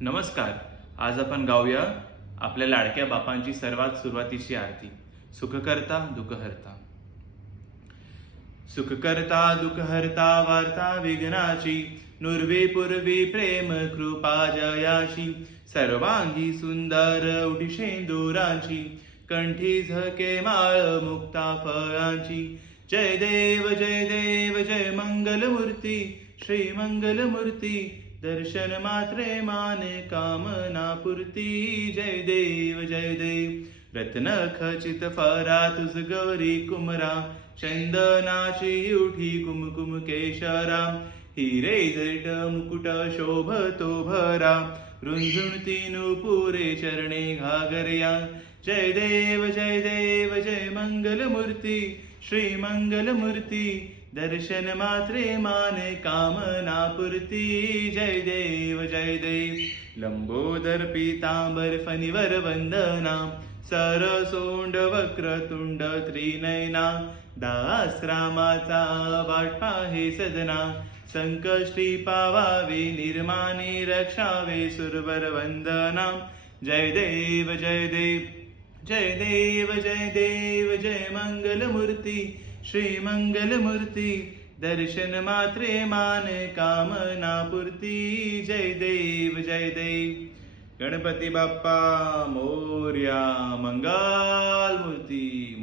नमस्कार. आज आपण गाऊया आपल्या लाडक्या बापांची सर्वात सुरुवातीची आरती. सुखकर्ता दुःखहर्ता. सुखकर्ता दुःखहर्ता वार्ता विघ्नाची, नुर्वी पूर्वी प्रेम कृपा जयाची, सर्वांगी सुंदर उठी शेंदुरांची, कंठी झके माळ मुक्ता फळांची. जय देव जय देव जय मंगलमूर्ती, श्री मंगलमूर्ती, दर्शन मात्रे माने कामना पूर्ती. जय देव जय देव. रत्न खचित फरा तुझ गौरी कुमरा, चंदनाची उठी कुमकुम केशरा, हिरे जट मुकुट शोभतो भरा, रुंझुणती नुपुरे चरणे घागर्या. जय देव जय देव जय मंगलमूर्ती, श्री मंगलमूर्ती, दर्शन मात्रे माने कामना पूर्ती. जय देव जय देव. लंबोदर पीतांबर फणीवर वंदना, सरसोंड वक्रतुंड त्रिनयना, दास रामाचा वाट हे सदना, संकष्टी पावावे निर्माणी रक्षावे सुरवर वंदना. जय देव जय देव जय देव जय देव जय मंगलमूर्ती, श्री मंगलमूर्ती, दर्शन मात्रे मान कामना पूर्ती. जय देव जय देव. गणपती बाप्पा मोरया. मंगल मूर्ती.